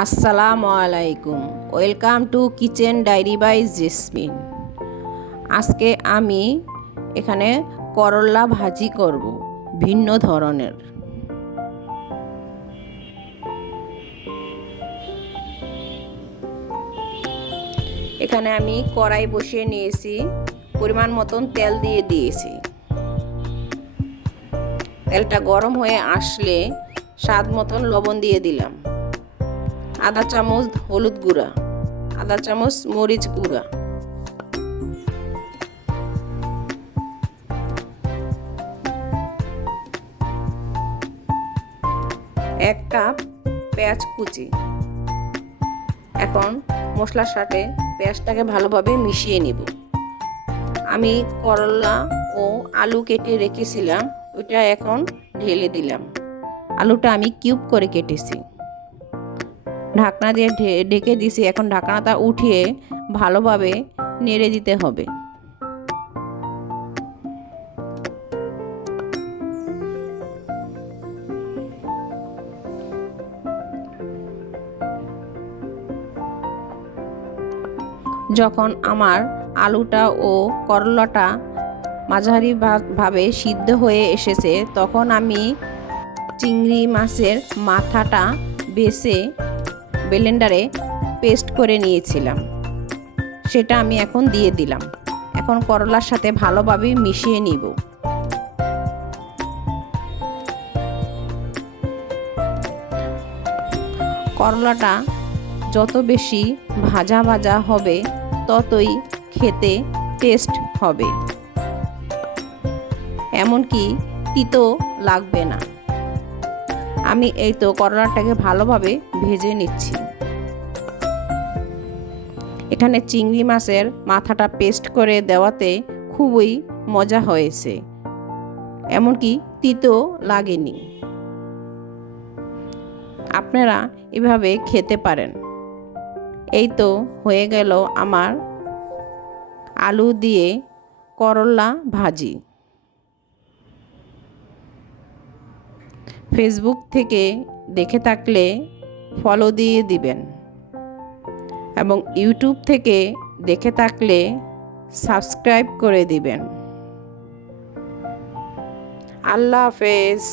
আসসালামু আলাইকুম, welcome to kitchen diary by Jesmin. আজকে আমি এখানে করলা ভাজি করব ভিন্ন ধরনের। এখানে আমি কড়াই বসিয়ে নিয়েছি, পরিমাণ মতন তেল দিয়ে দিয়েছি। তেলটা গরম হয়ে আসলে স্বাদ মতন লবণ দিয়ে দিলাম, আধা চামচ হলুদ গুঁড়া, আধা চামচ মরিচ গুঁড়া, এক কাপ পেঁয়াজ কুচি। এখন মশলার সাথে পেঁয়াজটাকে ভালোভাবে মিশিয়ে নিব। আমি করলা ও আলু কেটে রেখেছিলাম, ওইটা এখন ঢেলে দিলাম। আলুটা আমি কিউব করে কেটেছি। ঢাকনা দিয়ে ঢেকে দিছি। এখন ঢাকনাটা উঠিয়ে ভালোভাবে নেড়ে দিতে হবে। যখন আমার আলুটা ও করলাটা মাঝারি ভাবে সিদ্ধ হয়ে এসেছে, তখন আমি চিংড়ি মাছের মাথাটা বেছে ব্লেন্ডারে পেস্ট করে নিয়েছিলাম, সেটা আমি এখন দিয়ে দিলাম। এখন করলার সাথে ভালোভাবে মিশিয়ে নিব। করলাটা যত বেশি ভাজা ভাজা হবে ততই খেতে টেস্ট হবে, এমনকি তিতো লাগবে না। আমি এই তো করলাটাকে ভালোভাবে ভেজে নিচ্ছি। এখানে চিংড়ি মাছের মাথাটা পেস্ট করে দেওয়াতে খুবই মজা হয়েছে, এমনকি তিতো লাগেনি। আপনারা এভাবে খেতে পারেন। এই তো হয়ে গেল আমার আলু দিয়ে করলা ভাজি। ফেসবুক থেকে দেখে থাকলে ফলো দিয়ে দিবেন এবং ইউটিউব থেকে দেখে থাকলে সাবস্ক্রাইব করে দিবেন। আল্লাহ হাফেজ।